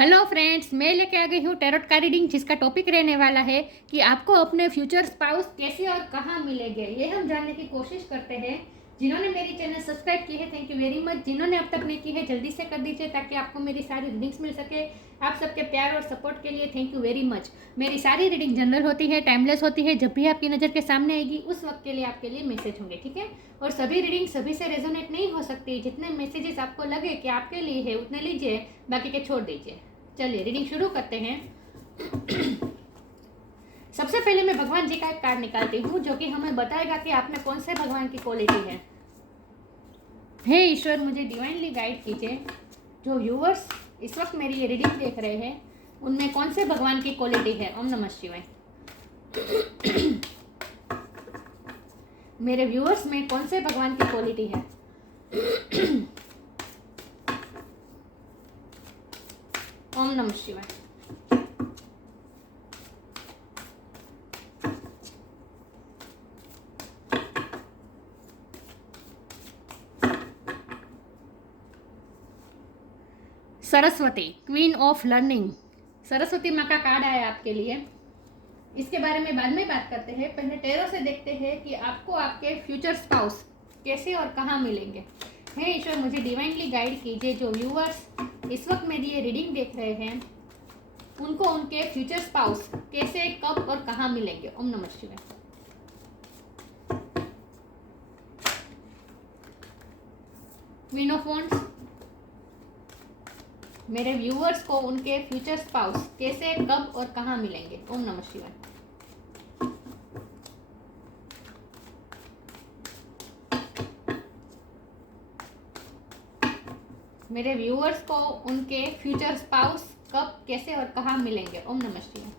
Hello friends, मैं लेके आ गई हूँ टैरोट का रीडिंग, जिसका टॉपिक रहने वाला है कि आपको अपने फ्यूचर स्पाउस कैसे और कहाँ मिलेंगे। ये हम जानने की कोशिश करते हैं। जिन्होंने मेरी चैनल सब्सक्राइब की है, थैंक यू वेरी मच। जिन्होंने अब तक नहीं की है, जल्दी से कर दीजिए ताकि आपको मेरी सारी रीडिंग्स मिल सके। आप सबके प्यार और सपोर्ट के लिए थैंक यू वेरी मच। मेरी सारी रीडिंग जनरल होती है, टाइमलेस होती है। जब भी आपकी नज़र के सामने आएगी उस वक्त के लिए आपके लिए मैसेज होंगे, ठीक है। और सभी रीडिंग सभी से रेजोनेट नहीं हो सकती। जितने मैसेजेस आपको लगे कि आपके लिए है उतने लीजिए, बाकी के छोड़ दीजिए। चलिए रीडिंग शुरू करते हैं। सबसे पहले मैं भगवान जी का एक कार्ड निकालती हूँ जो कि हमें बताएगा कि आप में कौन से भगवान की क्वालिटी है। हे ईश्वर, मुझे डिवाइनली गाइड कीजिए। जो व्यूअर्स इस वक्त मेरी ये रीडिंग देख रहे हैं उनमें कौन से भगवान की क्वालिटी है। ओम नमः शिवाय। मेरे व्यूअर्स में कौन से भगवान की क्वालिटी है। ओम नमः शिवाय। Saraswati, queen of learning. Saraswati माँ का कार्ड आया आपके लिए। इसके बारे में बाद में बात करते हैं। पहले टैरो से देखते हैं कि आपको आपके फ्यूचर स्पाउस कैसे और कहाँ मिलेंगे। हे ईश्वर, मुझे डिवाइनली गाइड कीजिए। जो व्यूअर्स इस वक्त मेरी ये रीडिंग देख रहे हैं उनको उनके फ्यूचर स्पाउस कैसे, कब और कहाँ मिलेंगे। ओम नमः शिवाय। क्वीन ऑफ वॉन्ड्स, मेरे व्यूअर्स को उनके फ्यूचर स्पाउस कैसे, कब और कहाँ मिलेंगे। ओम नमः शिवाय। मेरे व्यूअर्स को उनके फ्यूचर स्पाउस कब, कैसे और कहाँ मिलेंगे। ओम नमः शिवाय।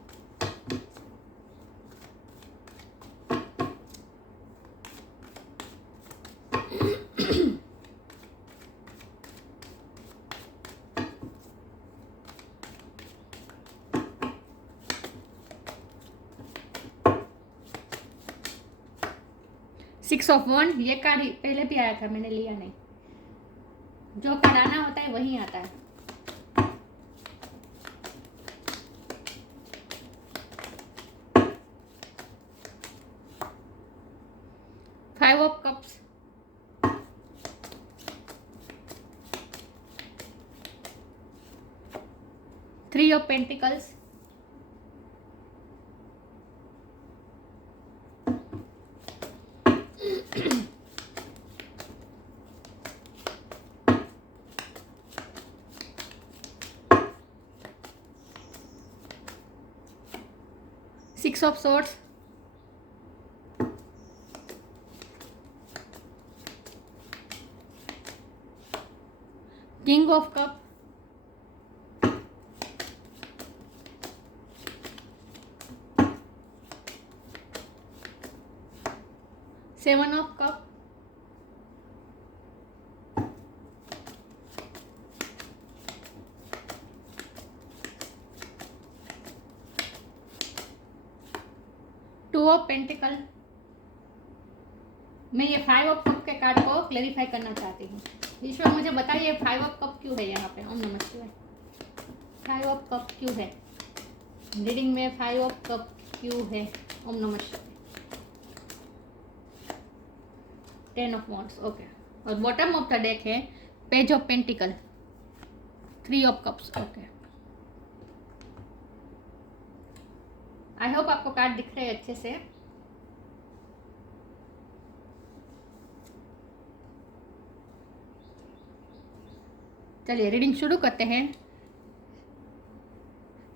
सिक्स ऑफ वन, ये कार्ड पहले भी आया था, मैंने लिया नहीं। जो कार्ड आना होता है वही आता है। Five of cups, three of pentacles, six of swords, king of cup, seven of cup, two of pentacle. मैं ये फाइव ऑफ कप के कार्ड को क्लेरिफाई करना चाहती हूँ। ईश्वर, मुझे बताइए फाइव ऑफ कप क्यों है यहाँ पे। ओम नमः शिवाय। फाइव ऑफ कप क्यों है रीडिंग में? फाइव ऑफ कप क्यों है? ओम नमः शिवाय। Ten of wands, okay. और बॉटम ऑफ द डेक है page of pentacle, three of cups, okay. I hope आपको कार्ड दिख रहे हैं अच्छे से। चलिए रीडिंग शुरू करते हैं।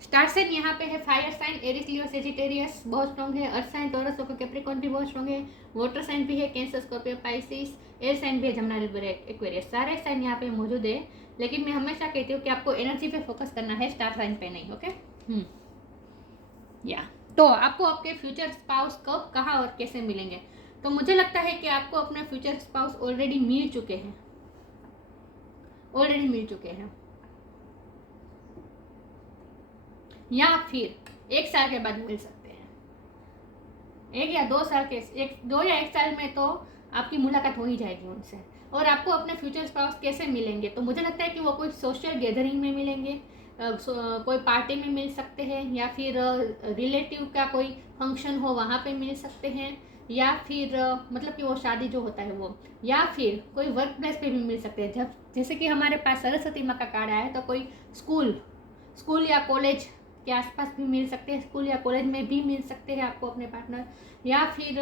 स्टार साइन यहाँ पे है fire sign, Aries, Leo, Sagittarius बहुत स्ट्रॉन्ग है। अर्थ साइन, टॉरस, कैप्रिकॉर्न भी बहुत स्ट्रॉन्ग है। वाटर साइन भी है, Cancer, Scorpio, Pisces. Air sign भी है, जमुना, लिब्रा, एक्वेरियस। सारे साइन यहाँ पे मौजूद है। लेकिन मैं हमेशा कहती हूँ कि आपको एनर्जी पे फोकस करना है, स्टार साइन पे नहीं, ओके। या तो आपको आपके फ्यूचर स्पाउस कब, कहाँ और कैसे मिलेंगे। तो मुझे लगता है कि आपको अपने फ्यूचर स्पाउस ऑलरेडी मिल चुके हैं, या फिर एक साल के बाद मिल सकते हैं। एक या दो साल के, दो या एक साल में तो आपकी मुलाकात हो ही जाएगी उनसे। और आपको अपने फ्यूचर स्पाउस कैसे मिलेंगे, तो मुझे लगता है कि वो कोई सोशल गैदरिंग में मिलेंगे, कोई पार्टी में मिल सकते हैं, या फिर रिलेटिव का कोई फंक्शन हो वहाँ पे मिल सकते हैं, या फिर मतलब कि वो शादी जो होता है वो, या फिर कोई वर्क प्लेस पे भी मिल सकते हैं। जब जैसे कि हमारे पास सरस्वती माँ का कार्ड आया है, तो कोई स्कूल या कॉलेज के आसपास भी मिल सकते हैं, स्कूल या कॉलेज में भी मिल सकते हैं आपको अपने पार्टनर, या फिर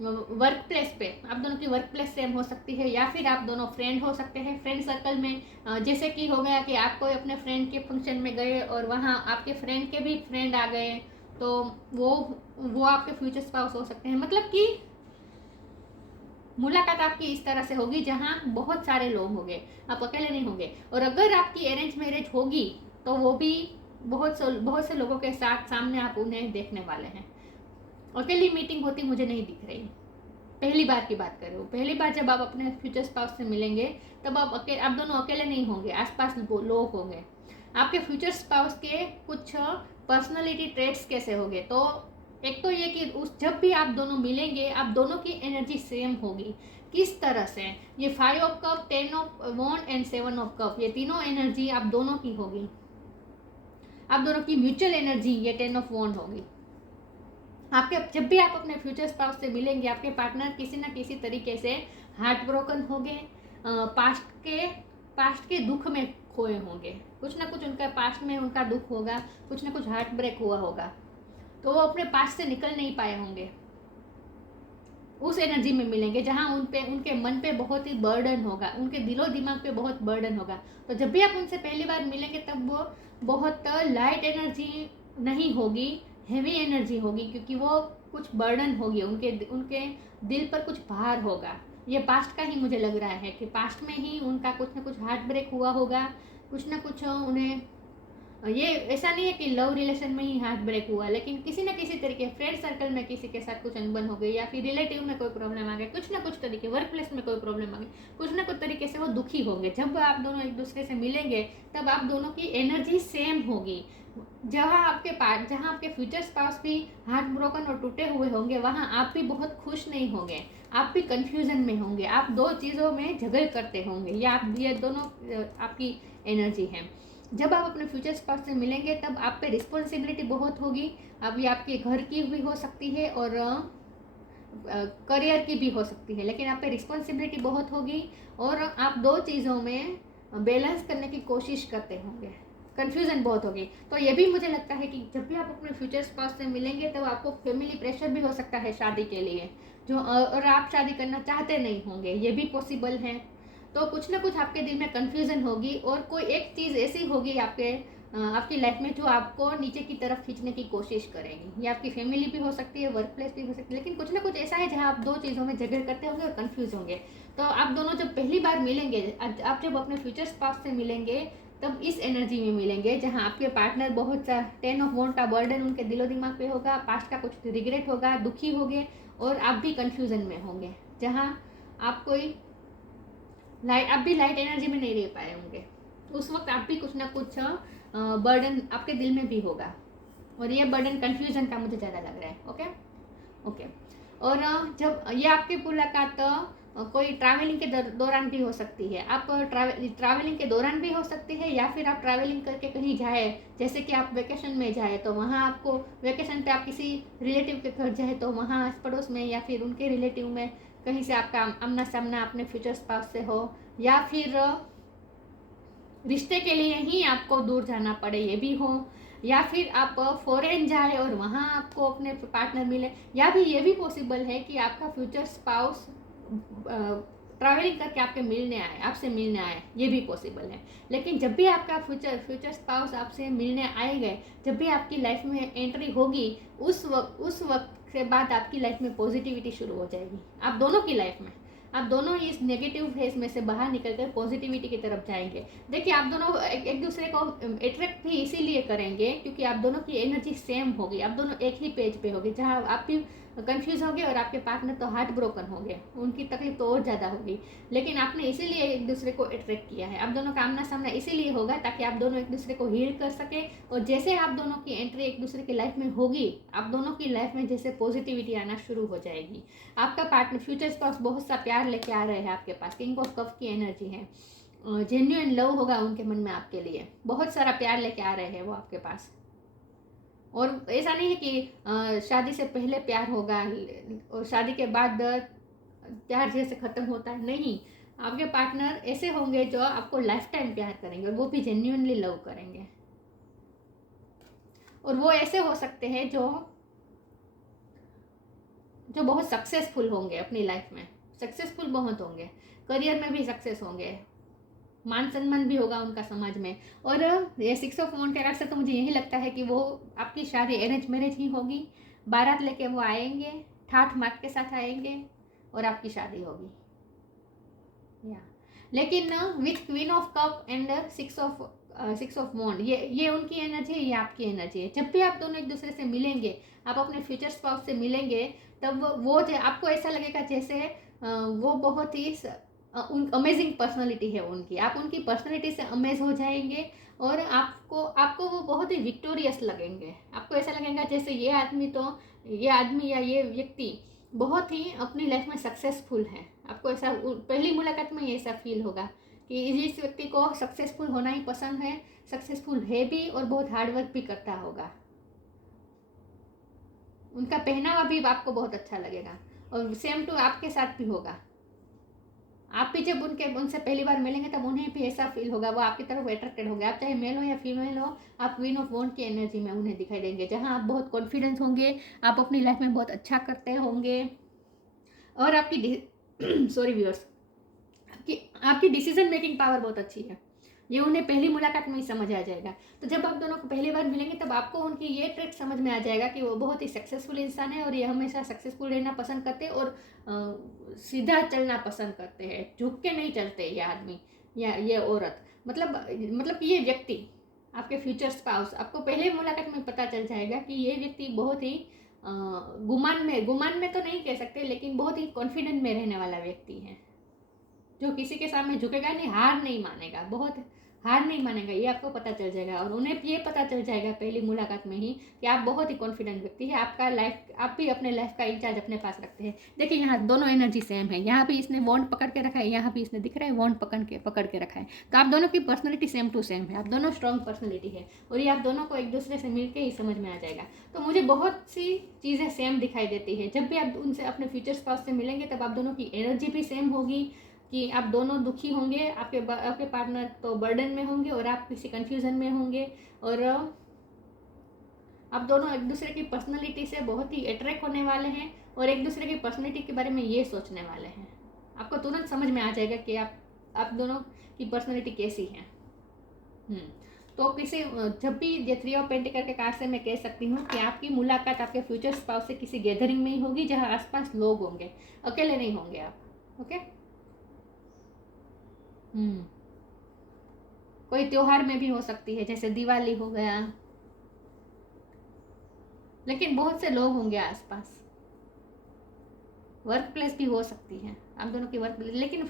वर्क प्लेस पे आप दोनों की वर्क प्लेस सेम हो सकती है, या फिर आप दोनों फ्रेंड हो सकते हैं फ्रेंड सर्कल में। जैसे कि हो गया कि आप कोई अपने फ्रेंड के फंक्शन में गए और वहाँ आपके फ्रेंड के भी फ्रेंड आ गए, तो वो आपके फ्यूचर स्पाउस हो सकते हैं। मतलब कि मुलाकात आपकी इस तरह से होगी जहाँ बहुत सारे लोग होंगे, आप अकेले नहीं होंगे। और अगर आपकी अरेंज मैरिज होगी तो वो भी बहुत से लोगों के साथ सामने आप उन्हें देखने वाले हैं। अकेली मीटिंग होती मुझे नहीं दिख रही। पहली बार की बात कर रही हूँ, पहली बार जब आप अपने फ्यूचर स्पाउस से मिलेंगे तब आप दोनों अकेले नहीं होंगे, आसपास लोग होंगे। आपके फ्यूचर स्पाउस के कुछ पर्सनालिटी ट्रेट्स कैसे होंगे, तो एक तो ये कि जब भी आप दोनों मिलेंगे आप दोनों की एनर्जी सेम होगी। किस तरह से? ये 5 of cup, 10 of wand and 7 of cup, ये तीनों एनर्जी आप दोनों की होगी। आप दोनों की म्यूचुअल एनर्जी ये 10 ऑफ वॉन्ड होगी। आपके जब भी आप अपने फ्यूचर स्पाउस से मिलेंगे, आपके पार्टनर किसी ना किसी तरीके से हार्ट ब्रोकन होंगे, पास्ट के दुख में खोए होंगे, कुछ ना कुछ उनका पास्ट में उनका दुख होगा, कुछ ना कुछ हार्ट ब्रेक हुआ होगा, तो वो अपने पास्ट से निकल नहीं पाए होंगे। उस एनर्जी में मिलेंगे जहाँ उनके मन पे बहुत ही बर्डन होगा, उनके दिलो दिमाग पे बहुत बर्डन होगा। तो जब भी आप उनसे पहली बार मिलेंगे तब वो बहुत लाइट एनर्जी नहीं होगी, हेवी एनर्जी होगी, क्योंकि वो कुछ बर्डन होगी, उनके दिल पर कुछ भार होगा। ये पास्ट का ही मुझे लग रहा है कि पास्ट में ही उनका कुछ ना कुछ हार्ट ब्रेक हुआ होगा, कुछ ना कुछ उन्हें, ये ऐसा नहीं है कि लव रिलेशन में ही हार्ट ब्रेक हुआ, लेकिन किसी ना किसी तरीके फ्रेंड सर्कल में किसी के साथ कुछ अनबन हो गई, या फिर रिलेटिव में कोई प्रॉब्लम आ गया, कुछ ना कुछ तरीके वर्क प्लेस में कोई प्रॉब्लम आ गई, कुछ ना कुछ तरीके से वो दुखी होंगे। जब आप दोनों एक दूसरे से मिलेंगे तब आप दोनों की एनर्जी सेम होगी। जहाँ आपके फ्यूचर स्पाउस भी हार्ट ब्रोकन और टूटे हुए होंगे, वहाँ आप भी बहुत खुश नहीं होंगे, आप भी कंफ्यूजन में होंगे, आप दो चीज़ों में झगड़ करते होंगे, ये दोनों आपकी एनर्जी है। जब आप अपने फ्यूचर स्पाउस से मिलेंगे तब आप पे रिस्पॉन्सिबिलिटी बहुत होगी। अब ये आपके घर की भी हो सकती है और करियर की भी हो सकती है, लेकिन आप पे रिस्पॉन्सिबिलिटी बहुत होगी और आप दो चीज़ों में बैलेंस करने की कोशिश करते होंगे, कन्फ्यूज़न बहुत होगी। तो ये भी मुझे लगता है कि जब भी आप अपने फ्यूचर स्पाउस से मिलेंगे तब आपको फैमिली प्रेशर भी हो सकता है शादी के लिए, जो और आप शादी करना चाहते नहीं होंगे, ये भी पॉसिबल है। तो कुछ ना कुछ आपके दिल में कन्फ्यूज़न होगी और कोई एक चीज़ ऐसी होगी आपकी लाइफ में जो आपको नीचे की तरफ खींचने की कोशिश करेगी। ये आपकी फैमिली भी हो सकती है, वर्क प्लेस भी हो सकती है, लेकिन कुछ ना कुछ ऐसा है जहाँ आप दो चीज़ों में झगड़ करते होंगे और कन्फ्यूज़ होंगे। तो आप दोनों जब पहली बार मिलेंगे, आप जब अपने फ्यूचर स्पाउस से मिलेंगे तब इस एनर्जी में मिलेंगे जहाँ आपके पार्टनर बहुत सा 10 ऑफ वॉन्ड का बर्डन उनके दिलो दिमाग पे होगा, पास्ट का कुछ रिग्रेट होगा, दुखी होंगे और आप भी कन्फ्यूज़न में होंगे, जहाँ आप भी लाइट एनर्जी में नहीं रह पाए होंगे। उस वक्त आप भी कुछ ना कुछ बर्डन आपके दिल में भी होगा, और ये बर्डन कन्फ्यूजन का मुझे ज़्यादा लग रहा है। ओके। और जब ये आपकी मुलाकात कोई ट्रैवलिंग के दौरान भी हो सकती है, आप ट्रैवलिंग के दौरान भी हो सकती है, या फिर आप ट्रैवलिंग करके कहीं जाए, जैसे कि आप वेकेशन में जाए तो वहाँ आपको वेकेशन पे आप किसी रिलेटिव के घर जाए तो वहाँ आस पड़ोस में या फिर उनके रिलेटिव में कहीं से आपका आमना सामना अपने फ्यूचर स्पाउस से हो, या फिर रिश्ते के लिए ही आपको दूर जाना पड़े, ये भी हो, या फिर आप फॉरेन जाए और वहाँ आपको अपने पार्टनर मिले, या भी ये भी पॉसिबल है कि आपका फ्यूचर स्पाउस ट्रैवलिंग करके आपसे मिलने आए, ये भी पॉसिबल है। लेकिन जब भी आपका फ्यूचर स्पाउस आपसे मिलने आएगा, जब भी आपकी लाइफ में एंट्री होगी, उस वक्त से बाद आपकी लाइफ में पॉजिटिविटी शुरू हो जाएगी। आप दोनों की लाइफ में आप दोनों इस नेगेटिव फेज में से बाहर निकलकर पॉजिटिविटी की तरफ जाएंगे। देखिए, आप दोनों एक दूसरे को अट्रैक्ट भी इसीलिए करेंगे क्योंकि आप दोनों की एनर्जी सेम होगी, आप दोनों एक ही पेज पे होगी। जहाँ आप भी कंफ्यूज होंगे और आपके पार्टनर तो हार्ट ब्रोकन हो गए, उनकी तकलीफ तो और ज़्यादा होगी, लेकिन आपने इसीलिए एक दूसरे को अट्रैक्ट किया है। आप दोनों का आमना सामना इसीलिए होगा ताकि आप दोनों एक दूसरे को हील कर सके, और जैसे आप दोनों की एंट्री एक दूसरे की लाइफ में होगी, आप दोनों की लाइफ में जैसे पॉजिटिविटी आना शुरू हो जाएगी। आपका पार्टनर फ्यूचर स्पाउस बहुत सा प्यार लेके आ रहे हैं आपके पास, किंग ऑफ कप की एनर्जी है, जेन्युइन लव होगा उनके मन में आपके लिए, बहुत सारा प्यार लेके आ रहे हैं वो आपके पास। और ऐसा नहीं है कि शादी से पहले प्यार होगा और शादी के बाद प्यार जैसे ख़त्म होता है, नहीं। आपके पार्टनर ऐसे होंगे जो आपको लाइफ टाइम प्यार करेंगे और वो भी जेन्युइनली लव करेंगे। और वो ऐसे हो सकते हैं जो बहुत सक्सेसफुल होंगे अपनी लाइफ में, सक्सेसफुल बहुत होंगे, करियर में भी सक्सेस होंगे, मान सम्मान भी होगा उनका समाज में। और ये 6 ऑफ वांड के कार्ड से तो मुझे यही लगता है कि वो आपकी शादी अरेंज मैरिज ही होगी। बारात लेके वो आएंगे, ठाठ माठ के साथ आएंगे और आपकी शादी होगी। या लेकिन with queen of cup and 6 of wand, ये उनकी एनर्जी है, ये आपकी एनर्जी है। जब भी आप दोनों एक दूसरे से मिलेंगे, आप अपने फ्यूचर स्पाउस से मिलेंगे, तब वो आपको ऐसा लगेगा जैसे वो बहुत ही अमेजिंग पर्सनालिटी है उनकी। आप उनकी पर्सनालिटी से अमेज हो जाएंगे और आपको वो बहुत ही विक्टोरियस लगेंगे। आपको ऐसा लगेगा जैसे ये आदमी या ये व्यक्ति बहुत ही अपनी लाइफ में सक्सेसफुल है। आपको ऐसा पहली मुलाकात में ही ऐसा फील होगा कि इस व्यक्ति को सक्सेसफुल होना ही पसंद है, सक्सेसफुल है भी और बहुत हार्डवर्क भी करता होगा। उनका पहनावा भी आपको बहुत अच्छा लगेगा और सेम टू आपके साथ भी होगा। आप भी जब उनसे पहली बार मिलेंगे तब उन्हें भी ऐसा फील होगा, वो आपकी तरफ अट्रैक्टेड होंगे। आप चाहे मेल हो या फीमेल हो, आप क्वीन ऑफ वांड की एनर्जी में उन्हें दिखाई देंगे, जहां आप बहुत कॉन्फिडेंस होंगे, आप अपनी लाइफ में बहुत अच्छा करते होंगे और आपकी सॉरी व्यूअर्स, आपकी डिसीजन मेकिंग पावर बहुत अच्छी है। ये उन्हें पहली मुलाकात में ही समझ आ जाएगा। तो जब आप दोनों को पहली बार मिलेंगे तब आपको उनकी ये ट्रेट समझ में आ जाएगा कि वो बहुत ही सक्सेसफुल इंसान है और ये हमेशा सक्सेसफुल रहना पसंद करते हैं और सीधा चलना पसंद करते हैं, झुक के नहीं चलते ये आदमी या ये औरत। मतलब कि ये व्यक्ति, आपके फ्यूचर स्पाउस, आपको पहले मुलाकात में पता चल जाएगा कि ये व्यक्ति बहुत ही गुमान में तो नहीं कह सकते, लेकिन बहुत ही कॉन्फिडेंट में रहने वाला व्यक्ति है, जो किसी के सामने झुकेगा नहीं, हार नहीं मानेगा, बहुत हार नहीं मानेगा, ये आपको पता चल जाएगा। और उन्हें ये पता चल जाएगा पहली मुलाकात में ही कि आप बहुत ही कॉन्फिडेंट व्यक्ति है, आप भी अपने लाइफ का इंचार्ज अपने पास रखते हैं। देखिए यहाँ दोनों एनर्जी सेम है, यहाँ भी इसने वॉन्ड पकड़ के रखा है, यहाँ भी इसने दिख रहा है वॉन्ड पकड़ के रखा है। तो आप दोनों की पर्सनैलिटी सेम टू सेम है, आप दोनों स्ट्रॉन्ग पर्सनैलिटी है और ये आप दोनों को एक दूसरे से मिल के ही समझ में आ जाएगा। तो मुझे बहुत सी चीज़ें सेम दिखाई देती है। जब भी आप उनसे अपने फ्यूचर स्पाउस से मिलेंगे तब आप दोनों की एनर्जी भी सेम होगी कि आप दोनों दुखी होंगे, आपके पार्टनर तो बर्डन में होंगे और आप किसी कंफ्यूजन में होंगे। और आप दोनों एक दूसरे की पर्सनैलिटी से बहुत ही अट्रैक्ट होने वाले हैं और एक दूसरे की पर्सनैलिटी के बारे में ये सोचने वाले हैं। आपको तुरंत समझ में आ जाएगा कि आप दोनों की पर्सनैलिटी कैसी है। तो जब भी ये 3 ऑफ पेंटिकल के कार्ड से मैं कह सकती हूँ कि आपकी मुलाकात आपके फ्यूचर स्पाउस से किसी गैदरिंग में ही होगी जहाँ आसपास लोग होंगे, अकेले नहीं होंगे आप। ओके, कोई त्योहार में भी हो सकती है, जैसे दिवाली हो गया, लेकिन बहुत से लोग होंगे आसपास। वर्क प्लेस भी हो सकती है, आप दोनों की वर्क प्लेस। लेकिन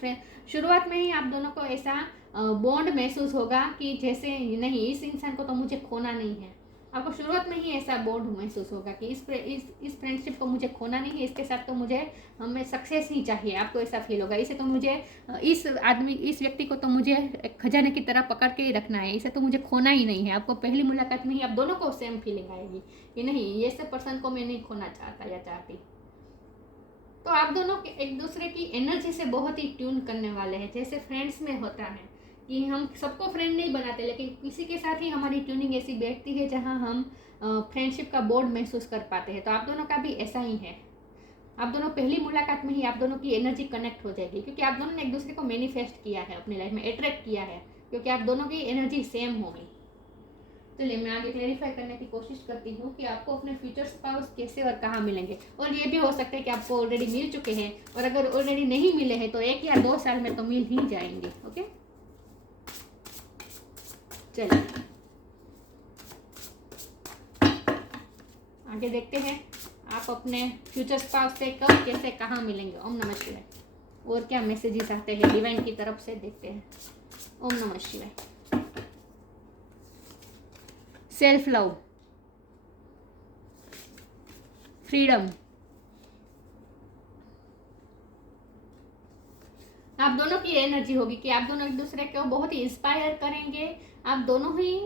शुरुआत में ही आप दोनों को ऐसा बॉन्ड महसूस होगा कि जैसे नहीं, इस इंसान को तो मुझे खोना नहीं है। आपको शुरुआत में ही ऐसा बॉन्ड महसूस होगा कि इस फ्रेंडशिप को मुझे खोना नहीं है, इसके साथ तो हमें सक्सेस ही चाहिए। आपको ऐसा फील होगा, इसे तो मुझे इस व्यक्ति को तो मुझे खजाने की तरह पकड़ के ही रखना है, इसे तो मुझे खोना ही नहीं है। आपको पहली मुलाकात में ही आप दोनों को सेम फीलिंग आएगी कि नहीं, ये सब पर्सन को मैं नहीं खोना चाहता या चाहती। तो आप दोनों एक दूसरे की एनर्जी से बहुत ही ट्यून करने वाले हैं, जैसे फ्रेंड्स में होता है कि हम सबको फ्रेंड नहीं बनाते, लेकिन किसी के साथ ही हमारी ट्यूनिंग ऐसी बैठती है जहां हम फ्रेंडशिप का बॉन्ड महसूस कर पाते हैं। तो आप दोनों का भी ऐसा ही है। आप दोनों पहली मुलाकात में ही आप दोनों की एनर्जी कनेक्ट हो जाएगी, क्योंकि आप दोनों ने एक दूसरे को मैनिफेस्ट किया है अपनी लाइफ में, अट्रैक्ट किया है, क्योंकि आप दोनों की एनर्जी सेम होगी। चलिए मैं आगे क्लैरिफाई करने की कोशिश करती हूँ कि आपको अपने फ्यूचर स्पाउस कैसे और कहाँ मिलेंगे। और ये भी हो सकता है कि आपको ऑलरेडी मिल चुके हैं, और अगर ऑलरेडी नहीं मिले हैं तो 1 या 2 साल में तो मिल ही जाएंगे। ओके, चलिए आगे देखते हैं आप अपने फ्यूचर स्पाउस से कब कैसे कहाँ मिलेंगे। ओम नमः शिवाय। और क्या मैसेजेस आते हैं डिवाइन की तरफ से, देखते हैं। ओम नमः शिवाय। Self love, freedom. आप दोनों की एनर्जी होगी कि आप दोनों एक दूसरे को बहुत ही इंस्पायर करेंगे। आप दोनों ही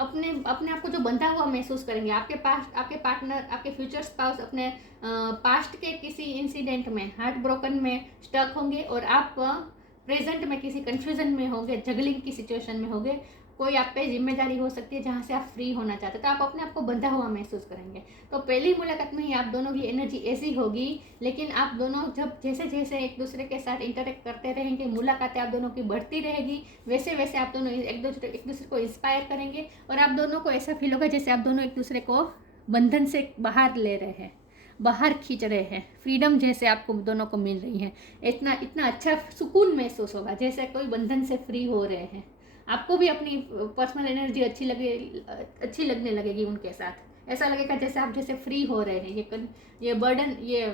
अपने अपने आप को जो बंधा हुआ महसूस करेंगे। आपके पास आपके पार्टनर, आपके फ्यूचर स्पाउस अपने पास्ट के किसी इंसिडेंट में, हार्ट ब्रोकन में स्टक होंगे और आप प्रेजेंट में किसी कंफ्यूजन में होंगे, जगलिंग की सिचुएशन में होंगे। कोई आप पे जिम्मेदारी हो सकती है जहाँ से आप फ्री होना चाहते हैं, तो आप अपने आप को बंधा हुआ महसूस करेंगे। तो पहली मुलाकात में ही आप दोनों की एनर्जी ऐसी होगी, लेकिन आप दोनों जब जैसे जैसे एक दूसरे के साथ इंटरेक्ट करते रहेंगे, मुलाकातें आप दोनों की बढ़ती रहेगी, वैसे वैसे आप दोनों एक दूसरे को इंस्पायर करेंगे और आप दोनों को ऐसा फील होगा जैसे आप दोनों एक दूसरे को बंधन से बाहर ले रहे हैं, बाहर खींच रहे हैं, फ्रीडम जैसे आपको दोनों को मिल रही है। इतना इतना अच्छा सुकून महसूस होगा जैसे कोई बंधन से फ्री हो रहे हैं। आपको भी अपनी पर्सनल एनर्जी अच्छी लगने लगेगी उनके साथ। ऐसा लगेगा जैसे आप जैसे फ्री हो रहे हैं, ये बर्डन, ये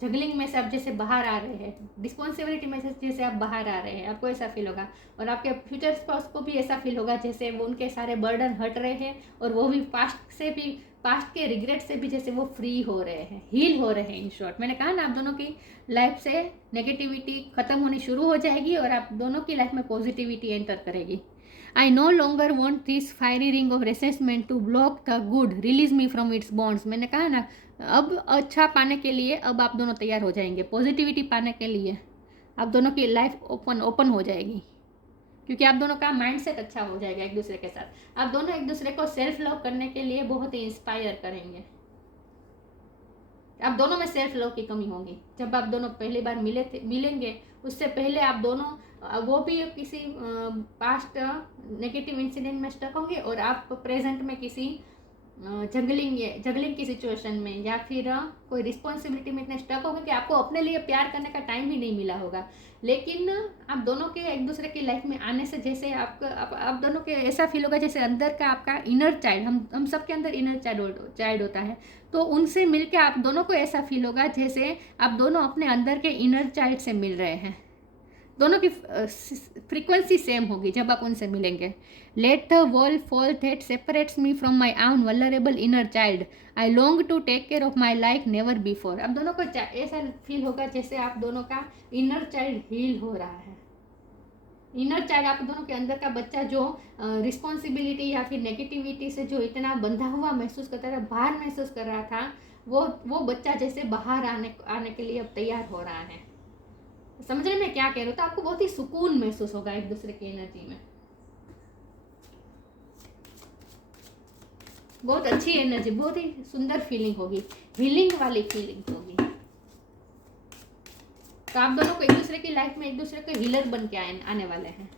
जगलिंग में से आप जैसे बाहर आ रहे हैं, रिस्पॉन्सिबिलिटी में से जैसे आप बाहर आ रहे हैं, आपको ऐसा फील होगा। और आपके फ्यूचर स्पाउस को भी ऐसा फील होगा जैसे वो उनके सारे बर्डन हट रहे हैं और वो भी पास्ट के रिग्रेट से भी जैसे वो फ्री हो रहे हैं, हील हो रहे हैं। इन शॉर्ट, मैंने कहा ना, आप दोनों की लाइफ से नेगेटिविटी खत्म होनी शुरू हो जाएगी और आप दोनों की लाइफ में पॉजिटिविटी एंटर करेगी। I no longer want this fiery ring of resentment to block the good, release me from its bonds. मैंने कहा ना, अब अच्छा पाने के लिए अब आप दोनों तैयार हो जाएंगे, पॉजिटिविटी पाने के लिए आप दोनों की लाइफ ओपन हो जाएगी, क्योंकि आप दोनों का माइंडसेट अच्छा हो जाएगा एक दूसरे के साथ। आप दोनों एक दूसरे को सेल्फ लव करने के लिए बहुत ही इंस्पायर करेंगे। आप दोनों में सेल्फ लव की कमी होगी। जब आप दोनों पहली बार मिलेंगे, उससे पहले आप दोनों, वो भी किसी पास्ट नेगेटिव इंसिडेंट में स्टक होंगे और आप प्रेजेंट में किसी जगलिंग की सिचुएशन में या फिर कोई रिस्पॉन्सिबिलिटी में इतने स्टक होंगे कि आपको अपने लिए प्यार करने का टाइम ही नहीं मिला होगा। लेकिन आप दोनों के एक दूसरे की लाइफ में आने से जैसे आप दोनों के ऐसा फील होगा जैसे अंदर का आपका इनर चाइल्ड, हम सबके अंदर इनर चाइल्ड होता है, तो उनसे मिलके आप दोनों को ऐसा फील होगा जैसे आप दोनों अपने अंदर के इनर चाइल्ड से मिल रहे हैं। दोनों की फ्रीक्वेंसी सेम होगी जब आप उनसे मिलेंगे। Let the wall fall that separates me from my own vulnerable inner child, I long to take care of my life never before. आप दोनों को ऐसा फील होगा जैसे आप दोनों का इनर चाइल्ड हील हो रहा है। इनर चाइल्ड, आप दोनों के अंदर का बच्चा जो रिस्पॉन्सिबिलिटी या फिर नेगेटिविटी से जो इतना बंधा हुआ महसूस करता था, बाहर महसूस कर रहा था, वो बच्चा जैसे बाहर आने के लिए अब तैयार हो रहा है। समझ रहे मैं क्या कह रही हूँ? तो आपको बहुत ही सुकून महसूस होगा एक दूसरे की एनर्जी में, बहुत अच्छी एनर्जी, बहुत ही सुंदर फीलिंग होगी, हीलिंग वाली फीलिंग होगी। तो आप दोनों को एक दूसरे की लाइफ में एक दूसरे के हीलर बन के आने वाले हैं।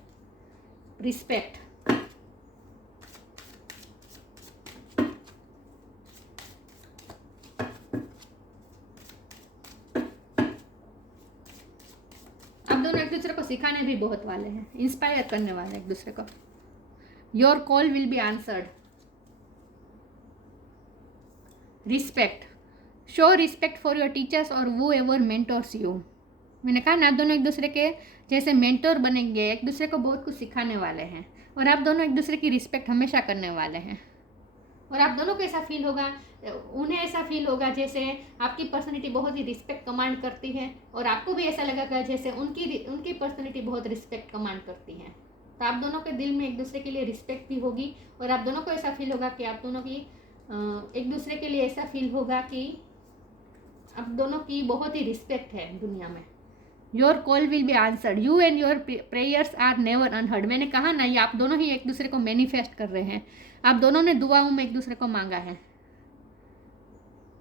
रिस्पेक्ट, आप दोनों एक दूसरे को सिखाने भी बहुत वाले हैं, इंस्पायर करने वाले हैं एक दूसरे को। Your call will be answered. Respect, show respect for your teachers और वो एवर मेंटोर्स यू। मैंने कहा ना, आप दोनों एक दूसरे के जैसे मेंटोर बनेंगे, एक दूसरे को बहुत कुछ सिखाने वाले हैं और आप दोनों एक दूसरे की रिस्पेक्ट हमेशा करने वाले हैं। और आप दोनों को ऐसा फील होगा, उन्हें ऐसा फील होगा जैसे आपकी पर्सनैलिटी बहुत ही रिस्पेक्ट कमांड करती है और आपको भी ऐसा लगेगा जैसे उनकी पर्सनैलिटी बहुत रिस्पेक्ट कमांड करती है। तो आप दोनों के दिल में एक दूसरे के लिए रिस्पेक्ट भी होगी और आप दोनों को ऐसा फील होगा कि आप दोनों की एक दूसरे के लिए ऐसा फील होगा कि आप दोनों की बहुत ही रिस्पेक्ट है दुनिया में। Your call will be answered, you and your prayers are never unheard. मैंने कहा ना, ये आप दोनों ही एक दूसरे को मैनिफेस्ट कर रहे हैं। आप दोनों ने दुआओं में एक दूसरे को मांगा है।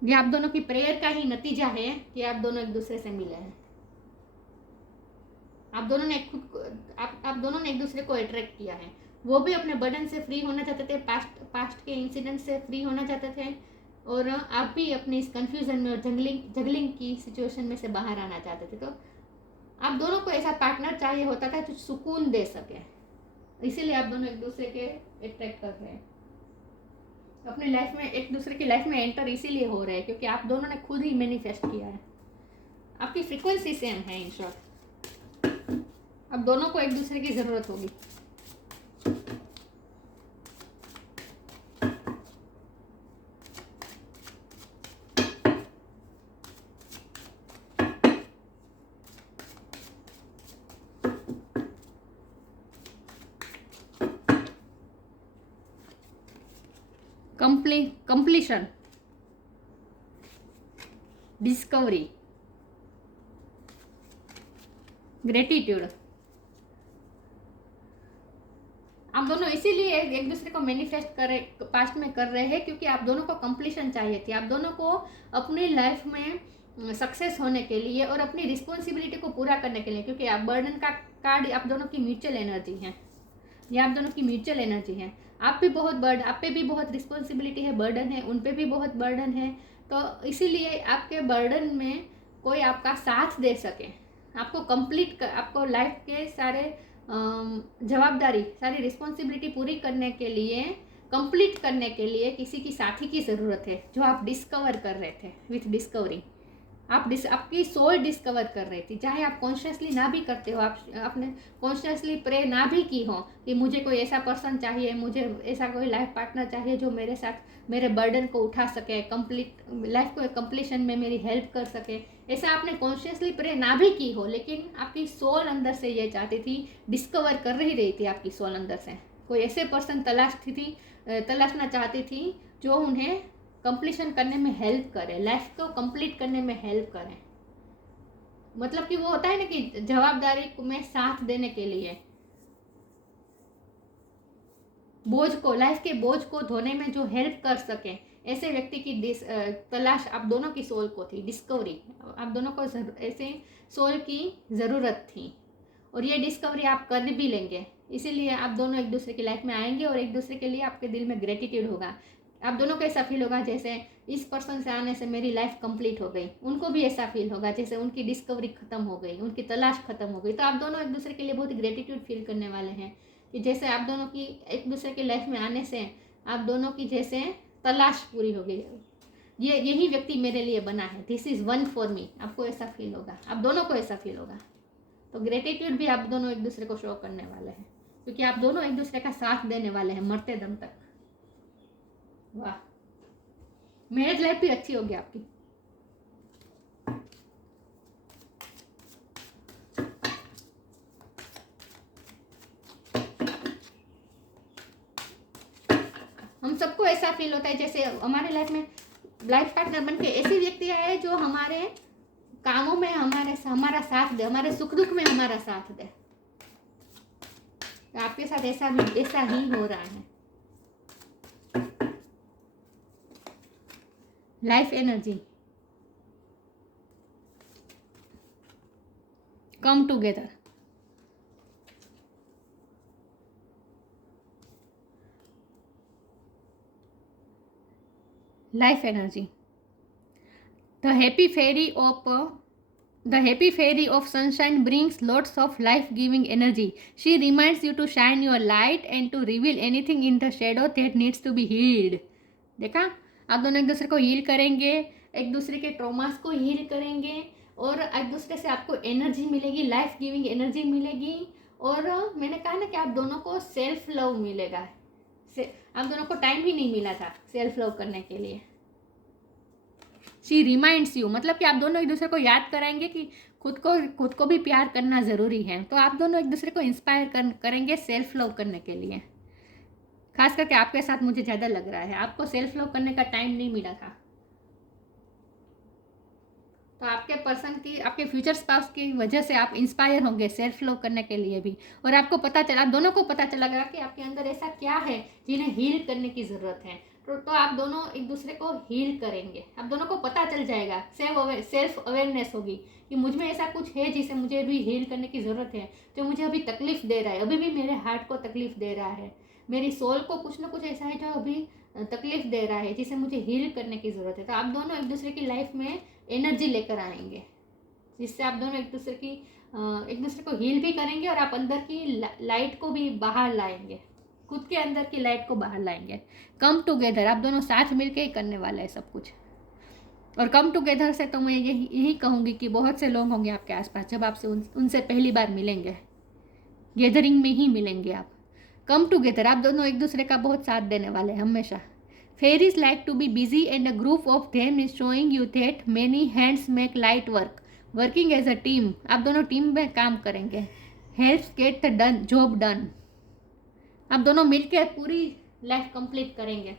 ये आप दोनों की प्रेयर का ही नतीजा है कि आप दोनों एक दूसरे से मिले हैं। आप दोनों ने एक दूसरे को अट्रैक्ट किया है। वो भी अपने बर्डन से फ्री होना चाहते थे, पास्ट के इंसिडेंट से फ्री होना चाहते थे और आप भी अपनी इस कंफ्यूजन में और जगलिंग की सिचुएशन में से बाहर आना चाहते थे। तो आप दोनों को ऐसा पार्टनर चाहिए होता था जो सुकून दे सके, इसीलिए आप दोनों एक दूसरे के अट्रैक्ट कर रहे हैं। अपनी लाइफ में एक दूसरे की लाइफ में एंटर इसीलिए हो रहे हैं क्योंकि आप दोनों ने खुद ही मैनिफेस्ट किया है। आपकी फ्रीक्वेंसी सेम है। इन शॉर्ट, अब दोनों को एक दूसरे की जरूरत होगी। Completion, discovery, gratitude. आप दोनों इसीलिए एक दूसरे को मैनिफेस्ट करे पास्ट में कर रहे हैं क्योंकि आप दोनों को कंप्लीशन चाहिए थी। आप दोनों को अपनी लाइफ में सक्सेस होने के लिए और अपनी रिस्पॉन्सिबिलिटी को पूरा करने के लिए, क्योंकि आप बर्डन का कार्ड आप दोनों की म्यूचुअल एनर्जी है, ये आप दोनों की म्यूचुअल एनर्जी है। आप पे भी बहुत रिस्पॉन्सिबिलिटी है, बर्डन है, उन पे भी बहुत बर्डन है। तो इसीलिए आपके बर्डन में कोई आपका साथ दे सके, आपको लाइफ के सारे जवाबदारी, सारी रिस्पॉन्सिबिलिटी पूरी करने के लिए, कंप्लीट करने के लिए किसी की साथी की ज़रूरत है, जो आप डिस्कवर कर रहे थे। विथ डिस्कवरी आपकी सोल डिस्कवर कर रही थी। चाहे आप कॉन्शियसली ना भी करते हो, आपने कॉन्शियसली प्रे ना भी की हो कि मुझे कोई ऐसा पर्सन चाहिए, मुझे ऐसा कोई लाइफ पार्टनर चाहिए जो मेरे साथ मेरे बर्डन को उठा सके, कंप्लीट लाइफ को कंप्लीशन में मेरी हेल्प कर सके, ऐसा आपने कॉन्शियसली प्रे ना भी की हो, लेकिन आपकी सोल अंदर से ये चाहती थी, डिस्कवर कर रही थी आपकी सोल अंदर से, कोई ऐसे पर्सन तलाशना चाहती थी जो उन्हें कंप्लीशन करने में हेल्प करे, लाइफ को कंप्लीट करने में हेल्प करे। मतलब कि वो होता है ना कि जवाबदारी में साथ देने के लिए, लाइफ के बोझ को धोने में जो हेल्प कर सके, ऐसे व्यक्ति की तलाश आप दोनों की सोल को थी। डिस्कवरी आप दोनों को ऐसे सोल की ज़रूरत थी और ये डिस्कवरी आप कर भी लेंगे। इसीलिए आप दोनों एक दूसरे की लाइफ में आएंगे और एक दूसरे के लिए आपके दिल में ग्रेटिट्यूड होगा। आप दोनों को ऐसा फील होगा जैसे इस पर्सन से आने से मेरी लाइफ कंप्लीट हो गई, उनको भी ऐसा फील होगा जैसे उनकी डिस्कवरी खत्म हो गई, उनकी तलाश खत्म हो गई। तो आप दोनों एक दूसरे के लिए बहुत ग्रेटिट्यूड फील करने वाले हैं कि जैसे आप दोनों की एक दूसरे की लाइफ में आने से आप दोनों की जैसे तलाश पूरी हो गई, यही व्यक्ति मेरे लिए बना है, this is one for me. आपको ऐसा फील होगा, आप दोनों को ऐसा फील होगा। तो ग्रेटिट्यूड भी आप दोनों एक दूसरे को शो करने वाले हैं क्योंकि आप दोनों एक दूसरे का साथ देने वाले हैं मरते दम तक। वाह, मैरिज लाइफ भी अच्छी होगी आपकी। हम सबको ऐसा फील होता है जैसे हमारे लाइफ में लाइफ पार्टनर बन के ऐसी व्यक्ति आए जो हमारे कामों में हमारा साथ दे, हमारे सुख दुख में हमारा साथ दे। तो आपके साथ ऐसा ही हो रहा है। Life energy, come together. Life energy, The happy fairy of sunshine brings lots of life-giving energy. She reminds you to shine your light and to reveal anything in the shadow that needs to be healed. देखा, आप दोनों एक दूसरे को heal करेंगे, एक दूसरे के ट्रॉमास को हील करेंगे और एक दूसरे से आपको एनर्जी मिलेगी, लाइफ गिविंग एनर्जी मिलेगी। और मैंने कहा ना कि आप दोनों को सेल्फ लव मिलेगा। आप दोनों को टाइम ही नहीं मिला था सेल्फ लव करने के लिए। शी रिमाइंड्स यू, मतलब कि आप दोनों एक दूसरे को याद कराएंगे कि खुद को भी प्यार करना ज़रूरी है। तो आप दोनों एक दूसरे को इंस्पायर करेंगे सेल्फ लव करने के लिए। खास करके आपके साथ मुझे ज़्यादा लग रहा है, आपको सेल्फ लव करने का टाइम नहीं मिला था। तो आपके पर्सन की, आपके फ्यूचर स्पाउस की वजह से आप इंस्पायर होंगे सेल्फ लव करने के लिए भी। और आपको पता चला, आप दोनों को पता चलेगा कि आपके अंदर ऐसा क्या है जिन्हें हील करने की ज़रूरत है। तो आप दोनों एक दूसरे को हील करेंगे। आप दोनों को पता चल जाएगा, सेल्फ अवेयरनेस होगी कि मुझ में ऐसा कुछ है जिसे मुझे भी हील करने की ज़रूरत है, जो मुझे अभी तकलीफ़ दे रहा है, अभी भी मेरे हार्ट को तकलीफ़ दे रहा है, मेरी सोल को कुछ ना कुछ ऐसा है जो अभी तकलीफ़ दे रहा है जिसे मुझे हील करने की ज़रूरत है। तो आप दोनों एक दूसरे की लाइफ में एनर्जी लेकर आएंगे, जिससे आप दोनों एक दूसरे को हील भी करेंगे और आप अंदर की लाइट को भी बाहर लाएंगे, खुद के अंदर की लाइट को बाहर लाएंगे। कम टुगेदर, आप दोनों साथ मिलके ही करने वाला है सब कुछ। और कम टुगेदर से तो मैं यही कहूँगी कि बहुत से लोग होंगे आपके आसपास, जब आपसे उनसे पहली बार मिलेंगे, गैदरिंग में ही मिलेंगे आप। कम टुगेदर, आप दोनों एक दूसरे का बहुत साथ देने वाले हैं हमेशा। Fairies like to be busy and a group of them is showing you that many hands make light work, working as a team. आप दोनों टीम में काम करेंगे, helps get the job done. आप दोनों मिलकर पूरी लाइफ कंप्लीट करेंगे।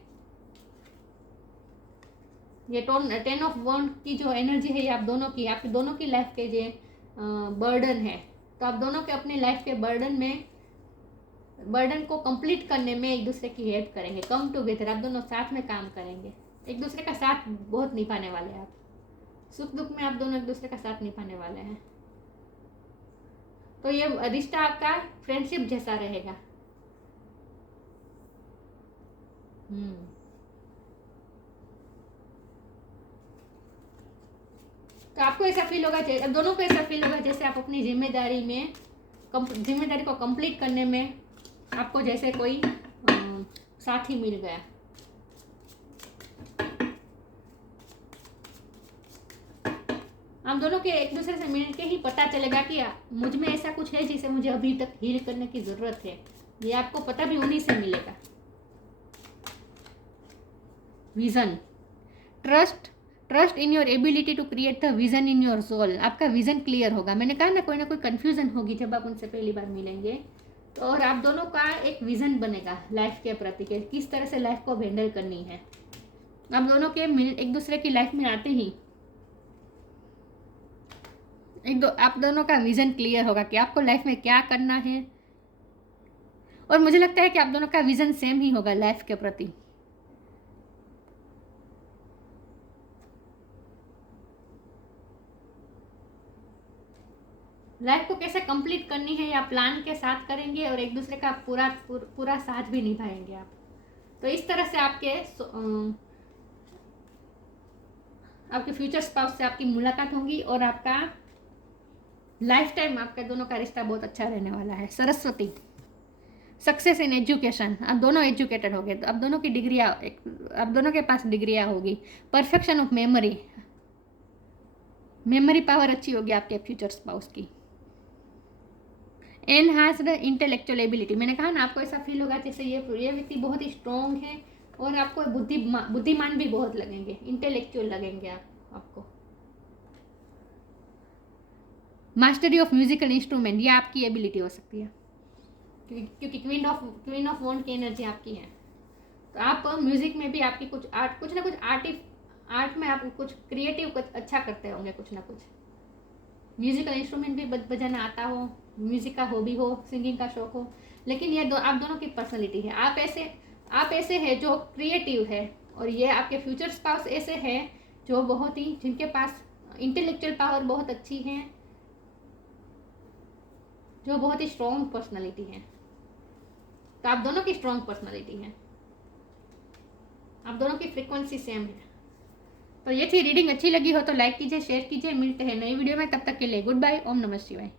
ये 10 ऑफ वॉन्ड की जो एनर्जी है ये आप दोनों की, आपके दोनों की लाइफ के जो बर्डन है, तो आप दोनों के अपने लाइफ के बर्डन को कंप्लीट करने में एक दूसरे की हेल्प करेंगे। कम टुगेदर, आप दोनों साथ में काम करेंगे, एक दूसरे का साथ बहुत निभाने वाले हैं आप। सुख दुख में आप दोनों एक दूसरे का साथ निभाने वाले हैं। तो ये रिश्ता आपका फ्रेंडशिप जैसा रहेगा। तो आपको ऐसा फील होगा, अब दोनों को ऐसा फील होगा जैसे आप अपनी जिम्मेदारी को कंप्लीट करने में आपको जैसे कोई साथी मिल गया। हम दोनों के एक दूसरे से मिल के ही पता चलेगा कि मुझ में ऐसा कुछ है जिसे मुझे अभी तक हील करने की जरूरत है। ये आपको पता भी उन्हीं से मिलेगा। Vision, trust in your ability to create the vision in your soul. आपका विजन क्लियर होगा। मैंने कहा ना कोई कंफ्यूजन होगी जब आप उनसे पहली बार मिलेंगे। तो और आप दोनों का एक विजन बनेगा लाइफ के प्रति के, किस तरह से लाइफ को हैंडल करनी है। आप दोनों के एक दूसरे की लाइफ में आते ही आप दोनों का विजन क्लियर होगा कि आपको लाइफ में क्या करना है। और मुझे लगता है कि आप दोनों का विजन सेम ही होगा लाइफ के प्रति। लाइफ को कैसे कंप्लीट करनी है या प्लान के साथ करेंगे और एक दूसरे का पूरा साथ भी निभाएंगे आप। तो इस तरह से आपके फ्यूचर स्पाउस से आपकी मुलाकात होगी और आपका लाइफ टाइम आपके दोनों का रिश्ता बहुत अच्छा रहने वाला है। सरस्वती, सक्सेस इन एजुकेशन, आप दोनों एजुकेटेड हो गए तो आप दोनों की डिग्रियाँ, आप दोनों के पास डिग्रियाँ होगी। परफेक्शन ऑफ मेमोरी पावर अच्छी होगी आपके फ्यूचर स्पाउस की। एनहांस्ड इंटेलेक्चुअल एबिलिटी, मैंने कहा ना आपको ऐसा फील होगा जैसे ये व्यक्ति बहुत ही स्ट्रॉन्ग है और आपको बुद्धिमान भी बहुत लगेंगे, इंटेलेक्चुअल लगेंगे आपको। मास्टरी ऑफ म्यूजिकल इंस्ट्रूमेंट, ये आपकी एबिलिटी हो सकती है क्योंकि क्वीन ऑफ वॉन्ड की एनर्जी आपकी है। तो आप म्यूजिक में भी आपकी कुछ ना कुछ आर्ट में आप कुछ क्रिएटिव कुछ अच्छा करते होंगे, कुछ ना कुछ। म्यूजिकल इंस्ट्रूमेंट भी बजाना आता हो, म्यूजिक का हॉबी हो, सिंगिंग का शौक हो। लेकिन ये आप दोनों की पर्सनैलिटी है। आप ऐसे हैं जो क्रिएटिव है और ये आपके फ्यूचर स्पाउस ऐसे हैं जो बहुत ही, जिनके पास इंटेलेक्चुअल पावर बहुत अच्छी है, जो बहुत ही स्ट्रॉन्ग पर्सनालिटी है। तो आप दोनों की स्ट्रॉन्ग पर्सनालिटी है, आप दोनों की फ्रीक्वेंसी सेम है। तो ये थी रीडिंग। अच्छी लगी हो तो लाइक कीजिए, शेयर कीजिए। मिलते हैं नई वीडियो में, तब तक के लिए गुड बाय। ओम नमः शिवाय।